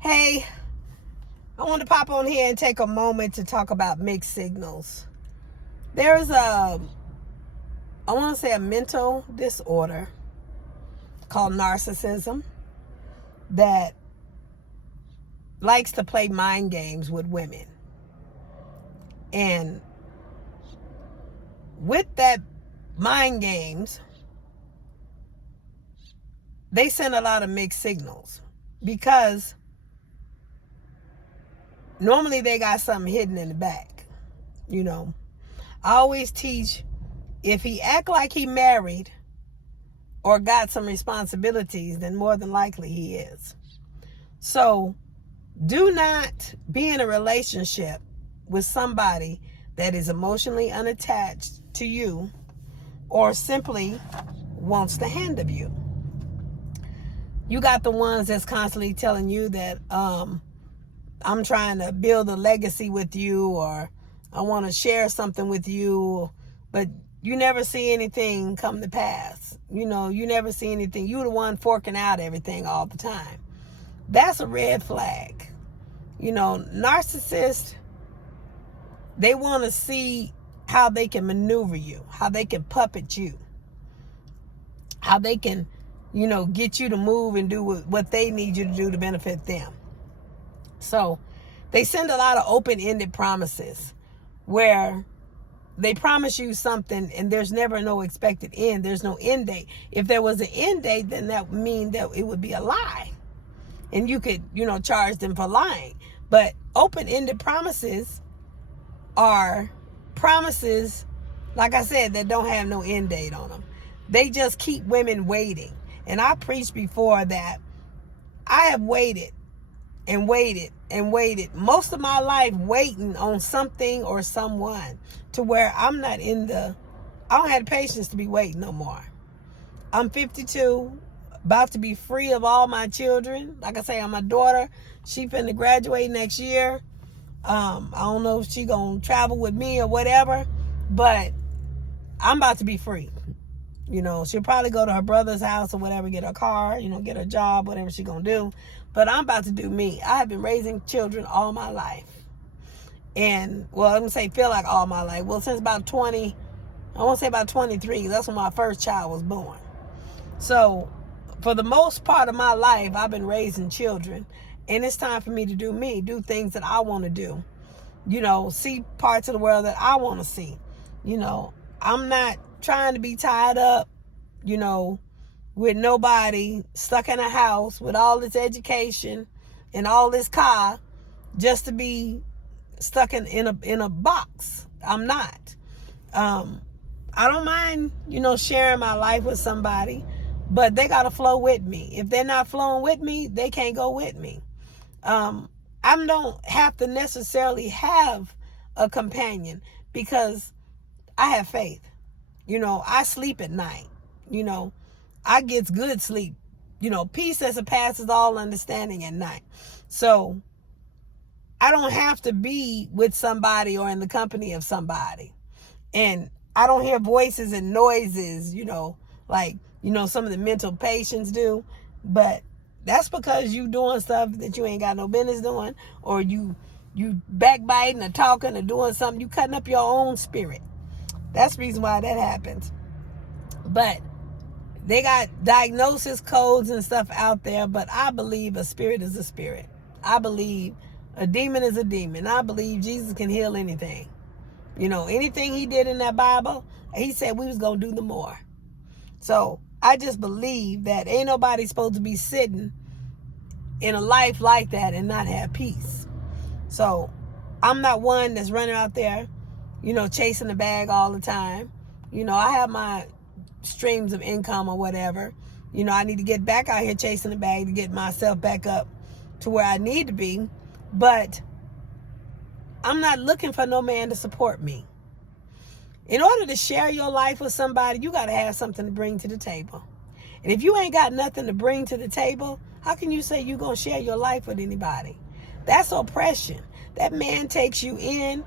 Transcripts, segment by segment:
Hey, I want to pop on here and take a moment to talk about mixed signals. There is a mental disorder called narcissism that likes to play mind games with women. And with that mind games, they send a lot of mixed signals because normally they got something hidden in the back. I always teach, if he act like he married or got some responsibilities, then more than likely he is. So do not be in a relationship with somebody that is emotionally unattached to you or simply wants the hand of you. You got the ones that's constantly telling you that I'm trying to build a legacy with you, or I want to share something with you, but you never see anything come to pass. You never see anything. You're the one forking out everything all the time. That's a red flag. Narcissists, they want to see how they can maneuver you, how they can puppet you, how they can, get you to move and do what they need you to do to benefit them. So they send a lot of open-ended promises where they promise you something and there's never no expected end. There's no end date. If there was an end date, then that would mean that it would be a lie. And you could, charge them for lying. But open-ended promises are promises, like I said, that don't have no end date on them. They just keep women waiting. And I preached before that I have waited and waited and waited most of my life, waiting on something or someone, to where I don't have the patience to be waiting no more. I'm 52, about to be free of all my children. Like I say, I'm my daughter. She finna graduate next year. I don't know if she gonna travel with me or whatever, but I'm about to be free. She'll probably go to her brother's house or whatever, get her car, get her job, whatever she gonna do. But I'm about to do me. I have been raising children all my life. And, well, I'm gonna say feel like all my life. Well, since about 20, I want to say about 23, that's when my first child was born. So, for the most part of my life, I've been raising children. And it's time for me to do me, do things that I want to do. See parts of the world that I want to see. I'm not trying to be tied up, with nobody, stuck in a house with all this education and all this car just to be stuck in a box. I'm not. I don't mind, sharing my life with somebody, but they got to flow with me. If they're not flowing with me, they can't go with me. I don't have to necessarily have a companion because I have faith. I sleep at night. I get good sleep. Peace that surpasses all understanding at night. So I don't have to be with somebody or in the company of somebody. And I don't hear voices and noises, like, some of the mental patients do. But that's because you doing stuff that you ain't got no business doing, or you backbiting or talking or doing something. You cutting up your own spirit. That's the reason why that happens. But they got diagnosis codes and stuff out there, but I believe a spirit is a spirit. I believe a demon is a demon. I believe Jesus can heal anything. Anything he did in that Bible, he said we was going to do the more. So I just believe that ain't nobody supposed to be sitting in a life like that and not have peace. So I'm not one that's running out there, chasing the bag all the time. I have my streams of income or whatever. I need to get back out here chasing the bag to get myself back up to where I need to be. But I'm not looking for no man to support me. In order to share your life with somebody, you got to have something to bring to the table. And if you ain't got nothing to bring to the table, how can you say you're going to share your life with anybody? That's oppression. That man takes you in,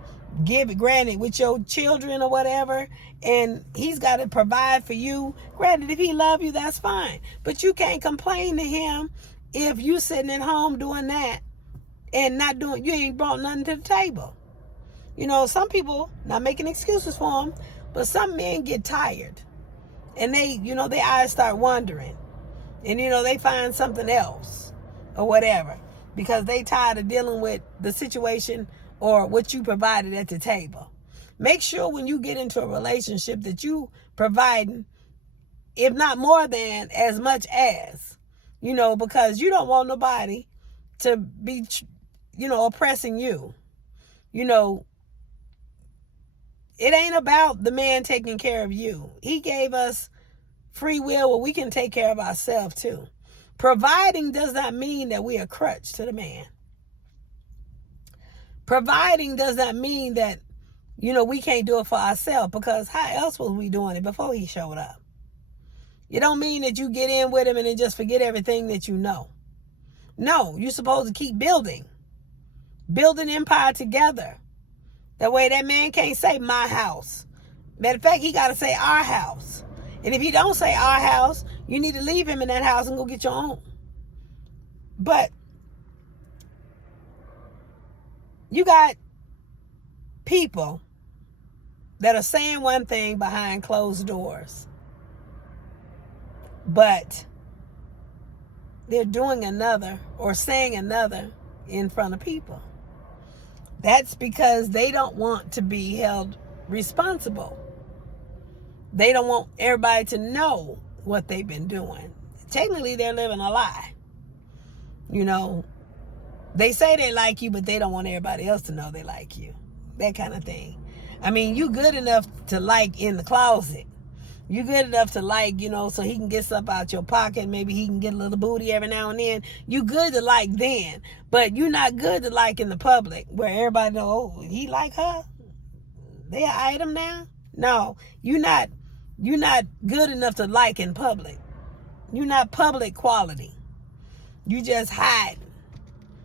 granted, with your children or whatever, and he's got to provide for you. Granted, if he love you, that's fine. But you can't complain to him if you sitting at home doing that and not doing, you ain't brought nothing to the table. You know, some people, not making excuses for them, but some men get tired and they, you know, their eyes start wandering and, you know, they find something else or whatever because they tired of dealing with the situation or what you provided at the table. Make sure when you get into a relationship that you providing, if not more than, as much as, you know, because you don't want nobody to be, you know, oppressing you. You know, it ain't about the man taking care of you. He gave us free will where we can take care of ourselves too. Providing does not mean that we are a crutch to the man. Providing does not mean that, you know, we can't do it for ourselves, because how else was we doing it before he showed up? It don't mean that you get in with him and then just forget everything that you know. No, you're supposed to keep building empire together. That way that man can't say my house. Matter of fact, he got to say our house. And if he don't say our house, you need to leave him in that house and go get your own. But you got people that are saying one thing behind closed doors, but they're doing another or saying another in front of people. That's because they don't want to be held responsible. They don't want everybody to know what they've been doing. Technically, they're living a lie. You know, they say they like you, but they don't want everybody else to know they like you. That kind of thing. I mean, you good enough to like in the closet. You good enough to like, you know, so he can get stuff out your pocket. Maybe he can get a little booty every now and then. You good to like then, but you're not good to like in the public where everybody know, oh, he like her? They an item now? No, you're not good enough to like in public. You're not public quality. You just hide.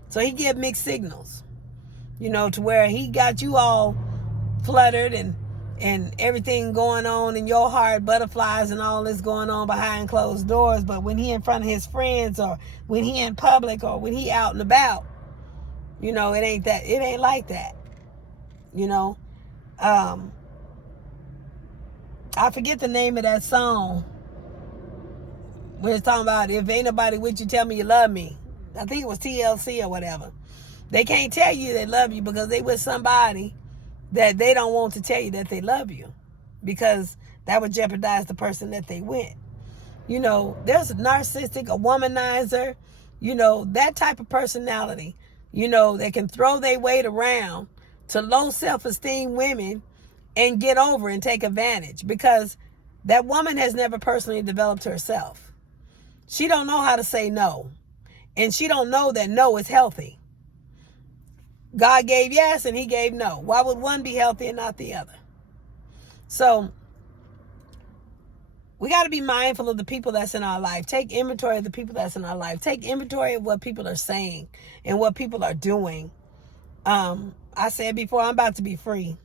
So he give mixed signals, you know, to where he got you all fluttered and everything going on in your heart, butterflies and all this going on behind closed doors. But when he in front of his friends, or when he in public, or when he out and about, you know, it ain't like that. You know, I forget the name of that song where it's talking about, if ain't nobody with you, tell me you love me. I think it was TLC or whatever. They can't tell you they love you because they with somebody that they don't want to tell you that they love you, because that would jeopardize the person that they with. You know, there's a narcissistic, a womanizer, you know, that type of personality, you know, that can throw their weight around to low self-esteem women and get over and take advantage, because that woman has never personally developed herself. She don't know how to say no, and she don't know that no is healthy. God gave yes and he gave no. Why would one be healthy and not the other? So we got to be mindful of the people that's in our life. Take inventory of the people that's in our life. Take inventory of what people are saying and what people are doing. I said before, I'm about to be free.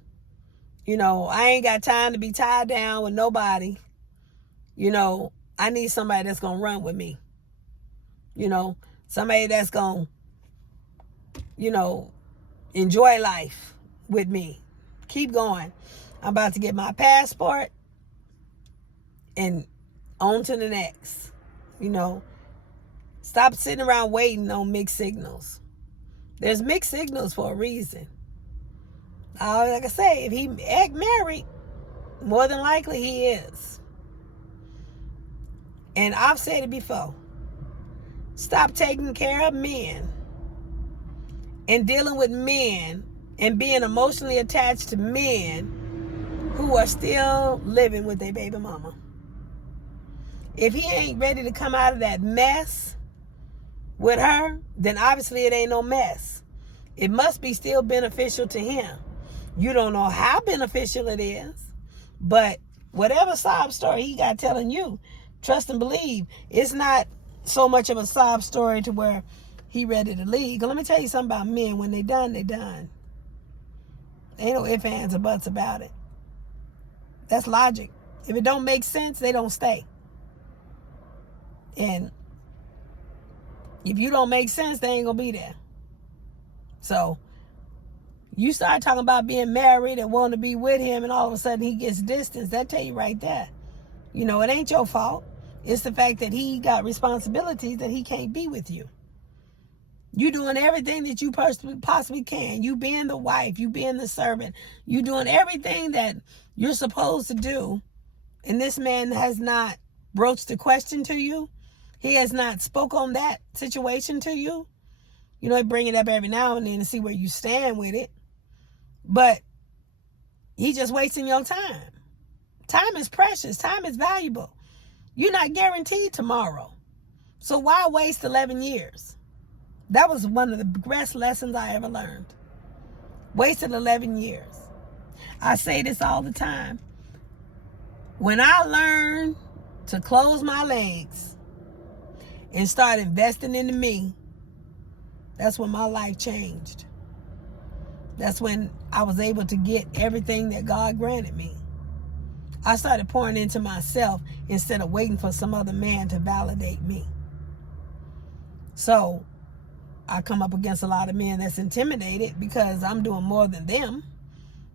You know, I ain't got time to be tied down with nobody. You know, I need somebody that's going to run with me. You know, somebody that's going to, you know, enjoy life with me. Keep going. I'm about to get my passport and on to the next. You know, stop sitting around waiting on mixed signals. There's mixed signals for a reason. Like I say, if he act married, more than likely he is. And I've said it before. Stop taking care of men and dealing with men and being emotionally attached to men who are still living with their baby mama. If he ain't ready to come out of that mess with her, then obviously it ain't no mess. It must be still beneficial to him. You don't know how beneficial it is, but whatever sob story he got telling you, trust and believe, it's not so much of a sob story to where he ready to leave. Let me tell you something about men. When they done, they done. Ain't no ifs, ands, or buts about it. That's logic. If it don't make sense, they don't stay. And If you don't make sense, they ain't going to be there. So you start talking about being married and wanting to be with him, and all of a sudden he gets distance. That tell you right there. You know, it ain't your fault. It's the fact that he got responsibilities that he can't be with you. You doing everything that you possibly can. You being the wife, you being the servant, you doing everything that you're supposed to do. And this man has not broached the question to you. He has not spoke on that situation to you. You know, bring it up every now and then to see where you stand with it. But he just wasting your time. Time is precious. Time is valuable. You're not guaranteed tomorrow. So why waste 11 years? That was one of the best lessons I ever learned. Wasted 11 years. I say this all the time. When I learned to close my legs and start investing into me, that's when my life changed. That's when I was able to get everything that God granted me. I started pouring into myself instead of waiting for some other man to validate me. So I come up against a lot of men that's intimidated because I'm doing more than them,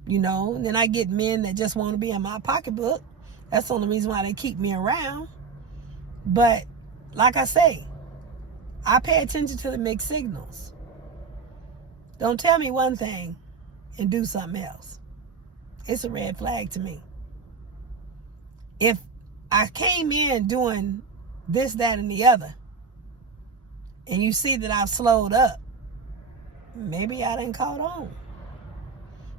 you know. And then I get men that just want to be in my pocketbook. That's the only reason why they keep me around. But like I say, I pay attention to the mixed signals. Don't tell me one thing and do something else. It's a red flag to me. If I came in doing this, that, and the other, and you see that I've slowed up, maybe I didn't caught on.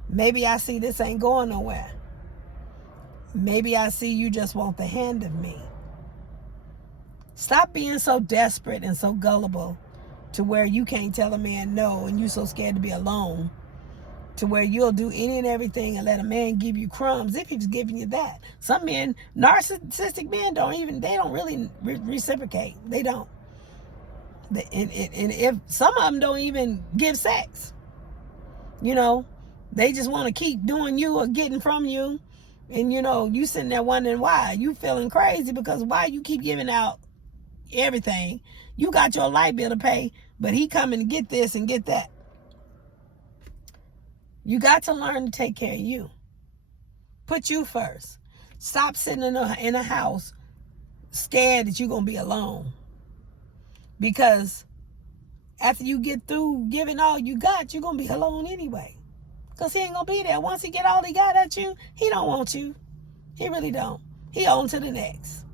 Maybe I see this ain't going nowhere. Maybe I see you just want the hand of me. Stop being so desperate and so gullible to where you can't tell a man no, and you so scared to be alone, to where you'll do any and everything and let a man give you crumbs if he's giving you that. Some men, narcissistic men, they don't really reciprocate. They don't. And if some of them don't even give sex, you know, they just want to keep doing you or getting from you. And, you know, you sitting there wondering why. You feeling crazy because why you keep giving out everything. You got your light bill to pay, but he coming to get this and get that. You got to learn to take care of you. Put you first. Stop sitting in a house scared that you're going to be alone. Because after you get through giving all you got, you're going to be alone anyway. Because he ain't going to be there. Once he get all he got at you, he don't want you. He really don't. He on to the next.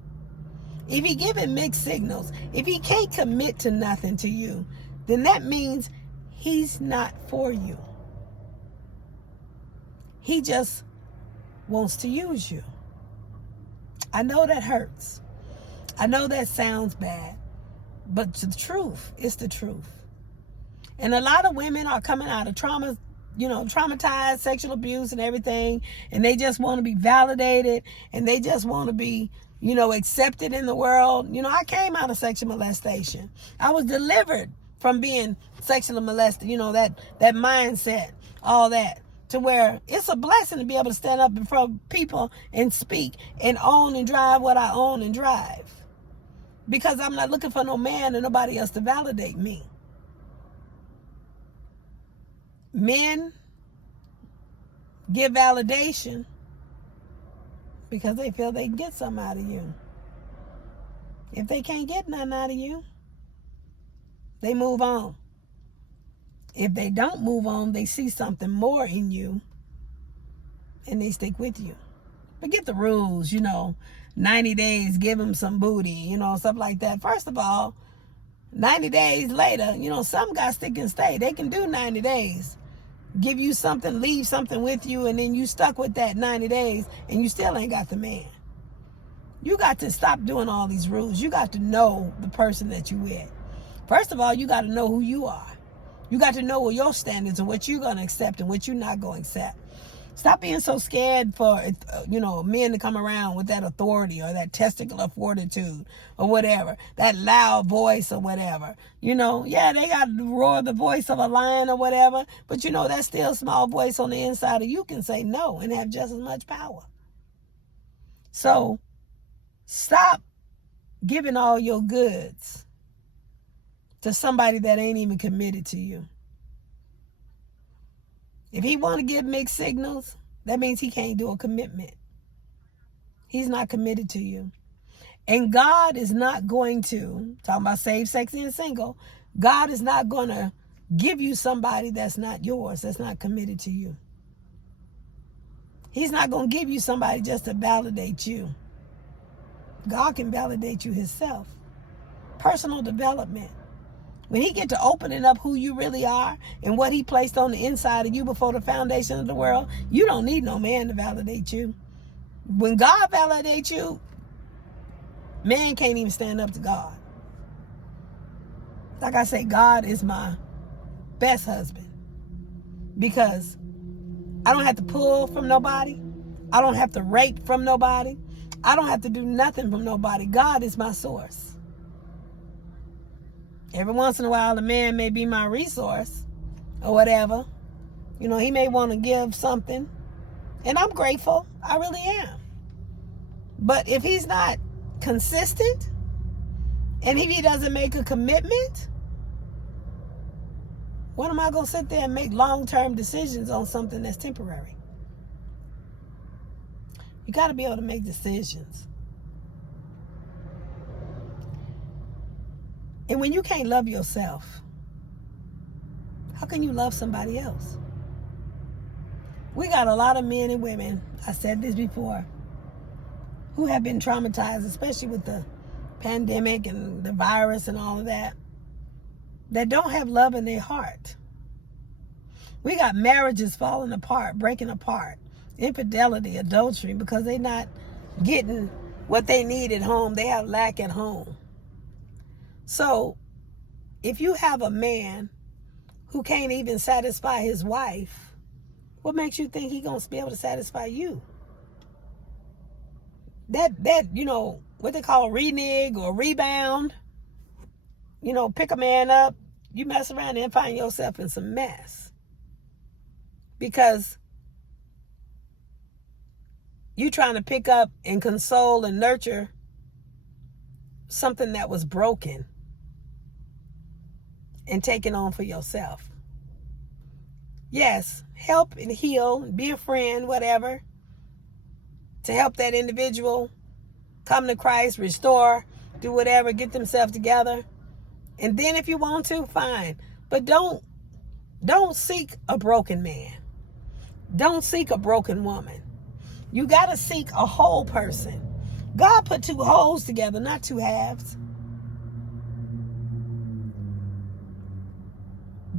If he giving mixed signals, if he can't commit to nothing to you, then that means he's not for you. He just wants to use you. I know that hurts. I know that sounds bad. But the truth is the truth. And a lot of women are coming out of trauma, you know, traumatized, sexual abuse and everything. And they just want to be validated. And they just want to be, you know, accepted in the world. You know, I came out of sexual molestation. I was delivered from being sexually molested. You know, that mindset, all that. To where it's a blessing to be able to stand up in front of people and speak and own and drive what I own and drive. Because I'm not looking for no man or nobody else to validate me. Men give validation because they feel they can get something out of you. If they can't get nothing out of you, they move on. If they don't move on, they see something more in you and they stick with you. Forget the rules, you know, 90 days, give them some booty, you know, stuff like that. First of all, 90 days later, you know, some got stick and stay. They can do 90 days. Give you something, leave something with you, and then you stuck with that 90 days and you still ain't got the man. You got to stop doing all these rules. You got to know the person that you with. First of all, you got to know who you are. You got to know what your standards and what you're going to accept and what you're not going to accept. Stop being so scared for, you know, men to come around with that authority or that testicular fortitude or whatever, that loud voice or whatever. You know, yeah, they got to roar the voice of a lion or whatever, but you know, that still small voice on the inside of you can say no and have just as much power. So stop giving all your goods to somebody that ain't even committed to you. If he want to give mixed signals, that means he can't do a commitment. He's not committed to you. And God is not going to, talking about saved, sexy, and single, God is not going to give you somebody that's not yours, that's not committed to you. He's not going to give you somebody just to validate you. God can validate you himself. Personal development. When he get to opening up who you really are and what he placed on the inside of you before the foundation of the world, you don't need no man to validate you. When God validates you, man can't even stand up to God. Like I say, God is my best husband because I don't have to pull from nobody. I don't have to rape from nobody. I don't have to do nothing from nobody. God is my source. Every once in a while, a man may be my resource or whatever. You know, he may want to give something. And I'm grateful. I really am. But if he's not consistent and if he doesn't make a commitment, when am I going to sit there and make long-term decisions on something that's temporary? You got to be able to make decisions. And when you can't love yourself, how can you love somebody else? We got a lot of men and women, I said this before, who have been traumatized, especially with the pandemic and the virus and all of that don't have love in their heart. We got marriages falling apart, breaking apart, infidelity, adultery, because they're not getting what they need at home. They have lack at home. So if you have a man who can't even satisfy his wife, what makes you think he's going to be able to satisfy you? That you know, what they call renege or rebound, you know, pick a man up, you mess around and find yourself in some mess. Because you trying to pick up and console and nurture something that was broken and take it on for yourself. Yes, help and heal, be a friend, whatever, to help that individual come to Christ, restore, do whatever, get themselves together. And then if you want to, fine. But don't seek a broken man. Don't seek a broken woman. You got to seek a whole person. God put two wholes together, not two halves.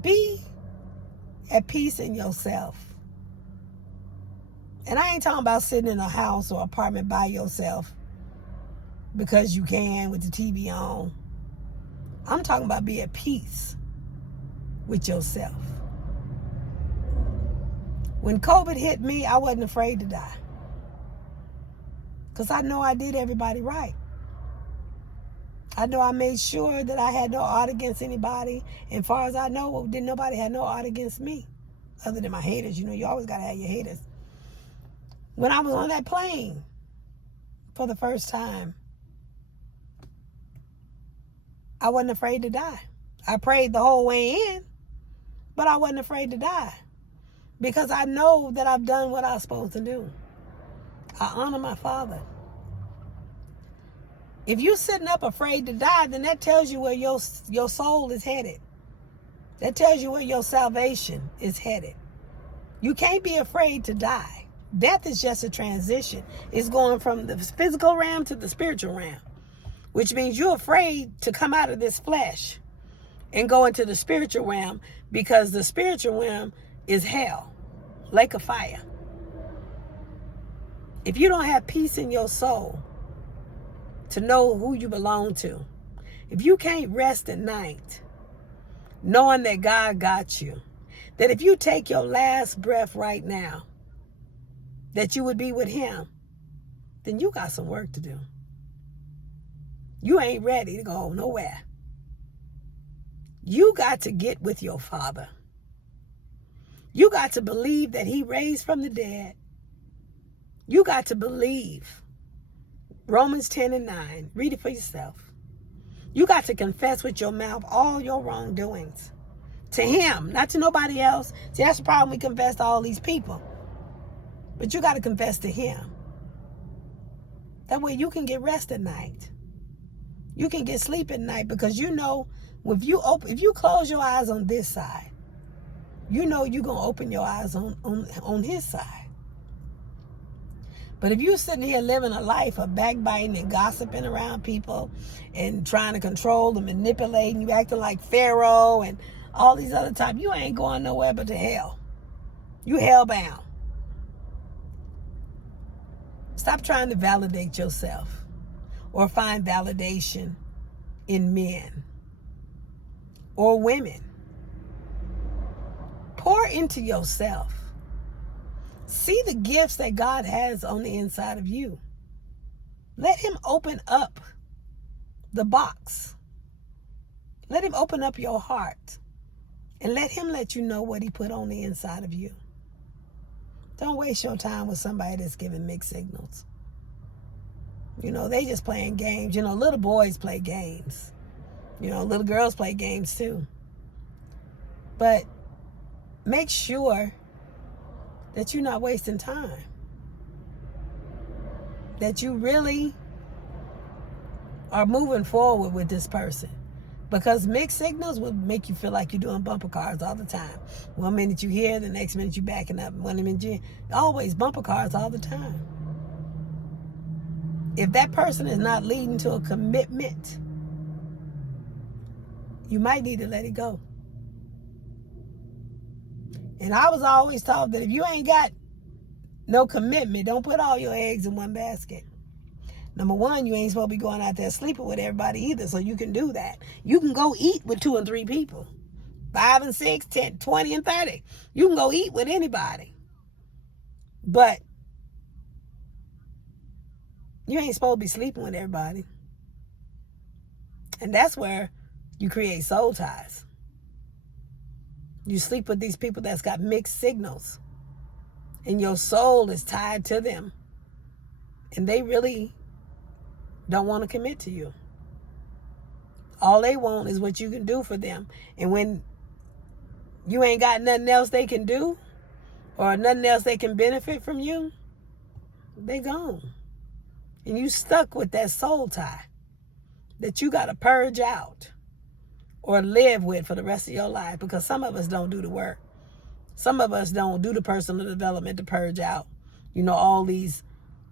Be at peace in yourself. And I ain't talking about sitting in a house or apartment by yourself because you can with the TV on. I'm talking about be at peace with yourself. When COVID hit me, I wasn't afraid to die. Because I know I did everybody right. I know I made sure that I had no art against anybody. And far as I know, didn't nobody have no art against me. Other than my haters. You know, you always got to have your haters. When I was on that plane for the first time, I wasn't afraid to die. I prayed the whole way in, but I wasn't afraid to die. Because I know that I've done what I was supposed to do. I honor my Father. If you're sitting up afraid to die, then that tells you where your soul is headed. That tells you where your salvation is headed. You can't be afraid to die. Death is just a transition. It's going from the physical realm to the spiritual realm, which means you're afraid to come out of this flesh and go into the spiritual realm, because the spiritual realm is hell, lake of fire. If you don't have peace in your soul to know who you belong to, if you can't rest at night knowing that God got you, that if you take your last breath right now, that you would be with him, then you got some work to do. You ain't ready to go nowhere. You got to get with your Father. You got to believe that he raised from the dead. You got to believe Romans 10:9. Read it for yourself. You got to confess with your mouth all your wrongdoings. To him, not to nobody else. See, that's the problem. We confess to all these people. But you got to confess to him. That way you can get rest at night. You can get sleep at night, because you know, if you close your eyes on this side, you know you're going to open your eyes on his side. But if you're sitting here living a life of backbiting and gossiping around people and trying to control and manipulate, and you acting like Pharaoh and all these other types, you ain't going nowhere but to hell. You hell-bound. Stop trying to validate yourself or find validation in men or women. Pour into yourself. See the gifts that God has on the inside of you. Let him open up the box. Let him open up your heart. And let him let you know what he put on the inside of you. Don't waste your time with somebody that's giving mixed signals. You know, they just playing games. You know, little boys play games. You know, little girls play games too. But make sure that you're not wasting time. That you really are moving forward with this person. Because mixed signals will make you feel like you're doing bumper cars all the time. 1 minute you here, the next minute you backing up. 1 minute you always bumper cars all the time. If that person is not leading to a commitment, you might need to let it go. And I was always taught that if you ain't got no commitment, don't put all your eggs in one basket. Number one, you ain't supposed to be going out there sleeping with everybody either, so you can do that. You can go eat with 2 and 3 people. 5 and 6, 10, 20 and 30. You can go eat with anybody. But you ain't supposed to be sleeping with everybody. And that's where you create soul ties. You sleep with these people that's got mixed signals. And your soul is tied to them. And they really don't want to commit to you. All they want is what you can do for them. And when you ain't got nothing else they can do, or nothing else they can benefit from you, they gone. And you stuck with that soul tie that you got to purge out or live with for the rest of your life, because some of us don't do the work. Some of us don't do the personal development to purge out, you know, all these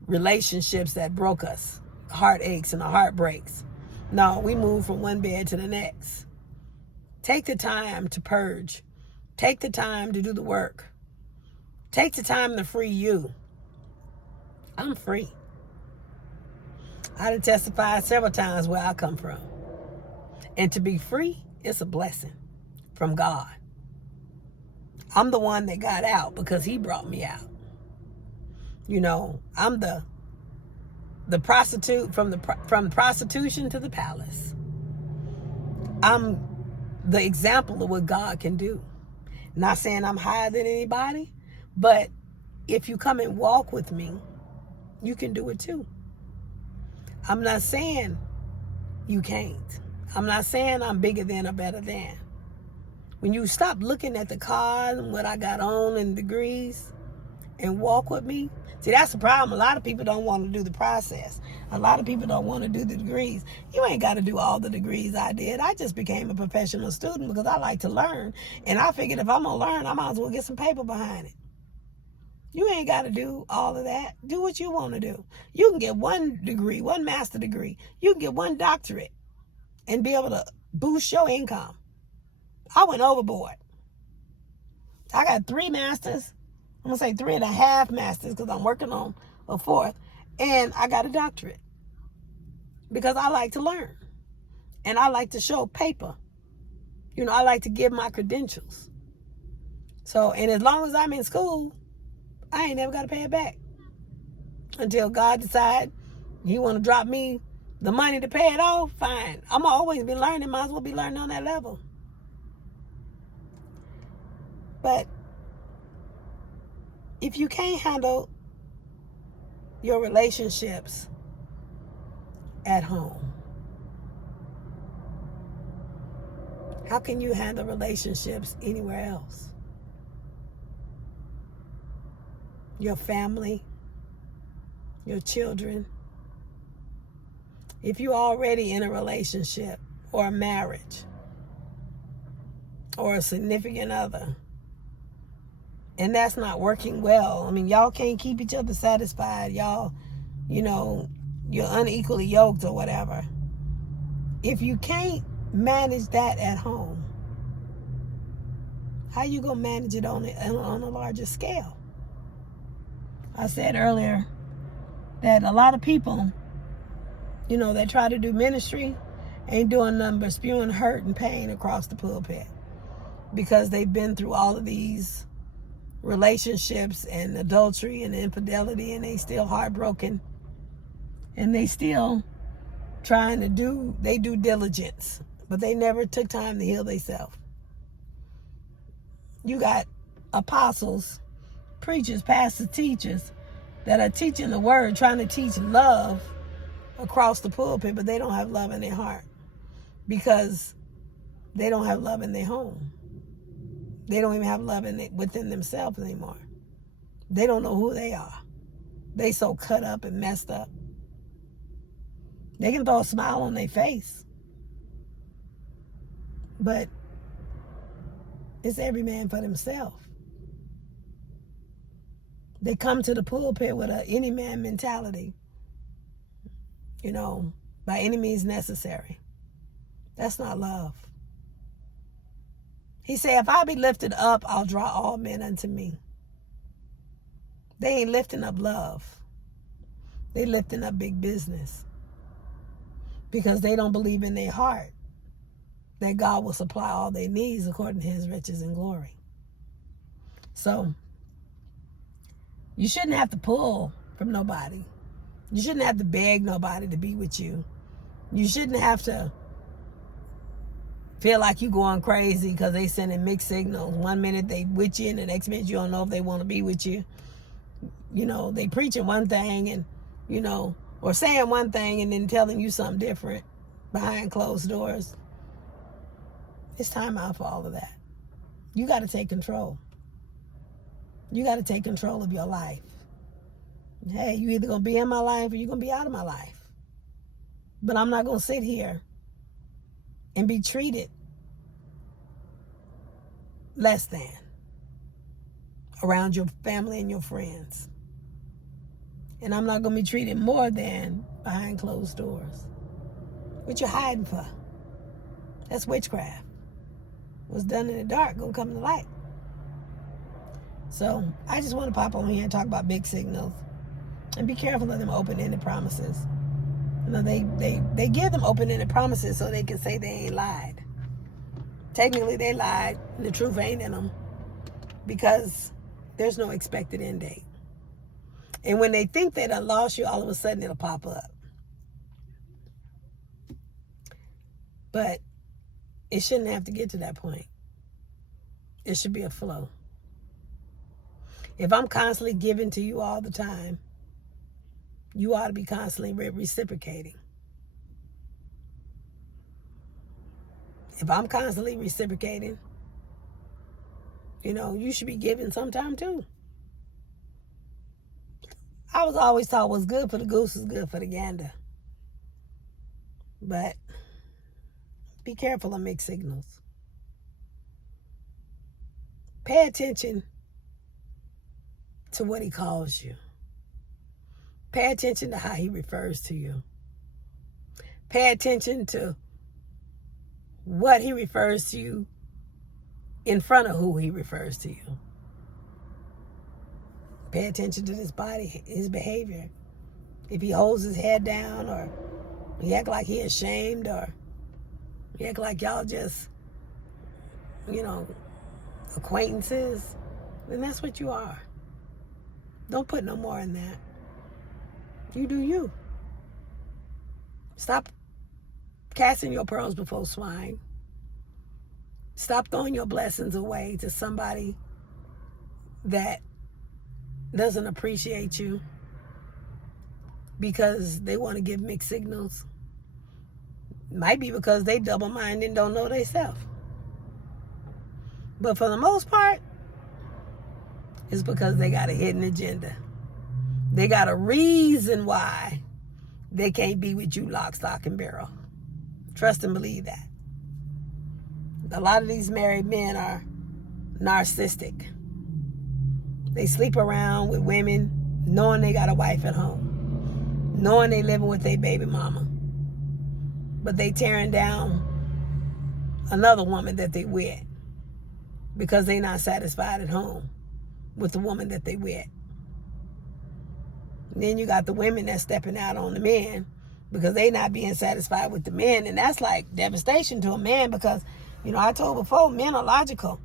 relationships that broke us, heartaches and the heartbreaks. No, we move from one bed to the next. Take the time to purge. Take the time to do the work. Take the time to free you. I'm free. I done testified several times where I come from. And to be free is a blessing from God. I'm the one that got out because he brought me out. You know, I'm the prostitute from prostitution to the palace. I'm the example of what God can do. Not saying I'm higher than anybody, but if you come and walk with me, you can do it too. I'm not saying you can't. I'm not saying I'm bigger than or better than. When you stop looking at the cars and what I got on and degrees and walk with me, see, that's the problem. A lot of people don't want to do the process. A lot of people don't want to do the degrees. You ain't got to do all the degrees I did. I just became a professional student because I like to learn. And I figured if I'm going to learn, I might as well get some paper behind it. You ain't got to do all of that. Do what you want to do. You can get 1 degree, 1 master degree. You can get 1 doctorate and be able to boost your income. I went overboard. I got 3 masters. I'm going to say 3.5 masters because I'm working on a 4th. And I got a doctorate because I like to learn. And I like to show paper. You know, I like to give my credentials. So, and as long as I'm in school, I ain't never got to pay it back. Until God decides he want to drop me the money to pay it off, fine. I'm always be learning. Might as well be learning on that level. But if you can't handle your relationships at home, How can you handle relationships anywhere else? Your family, your children. If you're already in a relationship or a marriage or a significant other, and that's not working well, I mean, y'all can't keep each other satisfied. Y'all, you're unequally yoked or whatever. If you can't manage that at home, how you gonna manage it on a larger scale? I said earlier that a lot of people, that try to do ministry ain't doing nothing but spewing hurt and pain across the pulpit because they've been through all of these relationships and adultery and infidelity, and they still heartbroken, and they still trying to do due diligence, but they never took time to heal themselves. You got apostles, preachers, pastors, teachers that are teaching the word, trying to teach love across the pulpit, but they don't have love in their heart because they don't have love in their home. They don't even have love within themselves anymore. They don't know who they are. They so cut up and messed up. They can throw a smile on their face, but it's every man for themselves. They come to the pulpit with a any man mentality, by any means necessary. That's not love. He said, if I be lifted up, I'll draw all men unto me. They ain't lifting up love. They lifting up big business because they don't believe in their heart that God will supply all their needs according to his riches and glory. So you shouldn't have to pull from nobody. You shouldn't have to beg nobody to be with you. You shouldn't have to feel like you're going crazy because they sending mixed signals. One minute they with you and the next minute you don't know if they want to be with you. They preaching one thing and, or saying one thing and then telling you something different behind closed doors. It's time out for all of that. You got to take control. You got to take control of your life. Hey, you either going to be in my life or you're going to be out of my life. But I'm not going to sit here and be treated less than around your family and your friends. And I'm not going to be treated more than behind closed doors. What you hiding for? That's witchcraft. What's done in the dark going to come to light. So I just want to pop on here and talk about big signals. And be careful of them open-ended promises. They give them open-ended promises so they can say they ain't lied. Technically, they lied, and the truth ain't in them because there's no expected end date. And when they think they done lost you, all of a sudden it'll pop up. But it shouldn't have to get to that point. It should be a flow. If I'm constantly giving to you all the time, you ought to be constantly reciprocating. If I'm constantly reciprocating, you should be giving sometime too. I was always taught what's good for the goose is good for the gander. But be careful of mixed signals. Pay attention to what he calls you. Pay attention to how he refers to you. Pay attention to what he refers to you in front of who he refers to you. Pay attention to his body, his behavior. If he holds his head down or he act like he ashamed or he act like y'all just, acquaintances, then that's what you are. Don't put no more in that. You do you. Stop casting your pearls before swine. Stop throwing your blessings away to somebody that doesn't appreciate you because they want to give mixed signals. Might be because they double-minded and don't know themselves. But for the most part, it's because they got a hidden agenda. They got a reason why they can't be with you lock, stock, and barrel. Trust and believe that. A lot of these married men are narcissistic. They sleep around with women knowing they got a wife at home, knowing they living with their baby mama, but they tearing down another woman that they with because they not satisfied at home with the woman that they with. And then you got the women that's stepping out on the men because they not being satisfied with the men, and that's like devastation to a man because, you know, I told before, men are logical.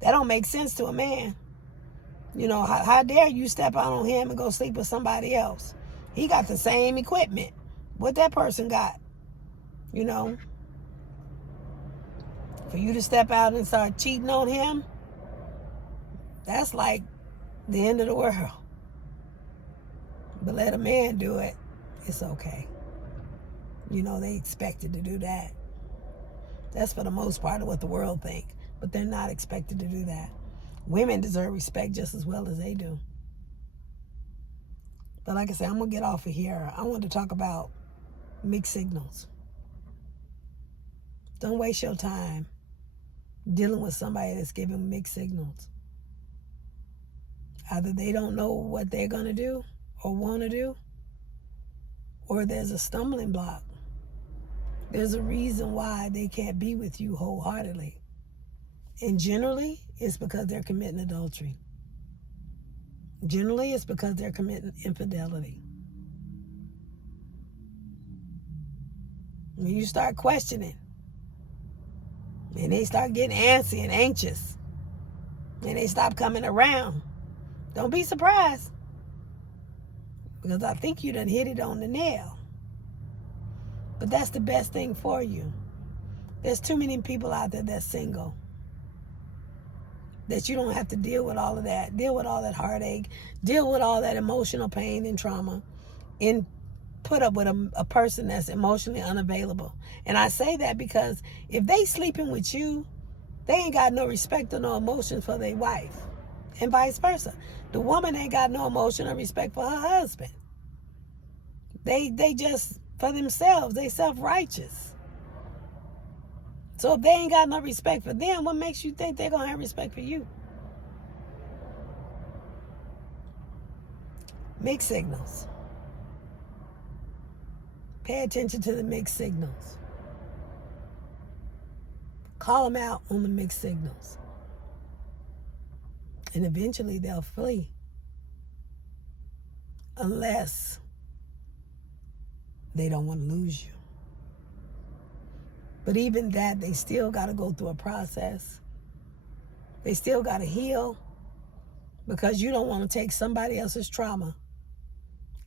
That don't make sense to a man. You know, how dare you step out on him and go sleep with somebody else? He got the same equipment. What that person got, you know? For you to step out and start cheating on him, that's like the end of the world. But let a man do it, it's okay. You know, they expected to do that. That's for the most part of what the world think. But they're not expected to do that. Women deserve respect just as well as they do. But like I said, I'm going to get off of here. I want to talk about mixed signals. Don't waste your time dealing with somebody that's giving mixed signals. Either they don't know what they're going to do or want to do, or there's a stumbling block. There's a reason why they can't be with you wholeheartedly. And generally, it's because they're committing adultery. Generally, it's because they're committing infidelity. When you start questioning, and they start getting antsy and anxious, and they stop coming around, don't be surprised. Because I think you done hit it on the nail. But that's the best thing for you. There's too many people out there that's single, that you don't have to deal with all of that, deal with all that heartache, deal with all that emotional pain and trauma, and put up with a person that's emotionally unavailable. And I say that because if they sleeping with you, they ain't got no respect or no emotion for their wife, and vice versa. The woman ain't got no emotion or respect for her husband. They just, for themselves, they self-righteous. So if they ain't got no respect for them, what makes you think they're going to have respect for you? Mixed signals. Pay attention to the mixed signals. Call them out on the mixed signals. And eventually they'll flee. Unless they don't want to lose you. But even that, they still got to go through a process. They still got to heal, because you don't want to take somebody else's trauma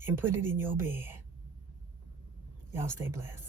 and put it in your bed. Y'all stay blessed.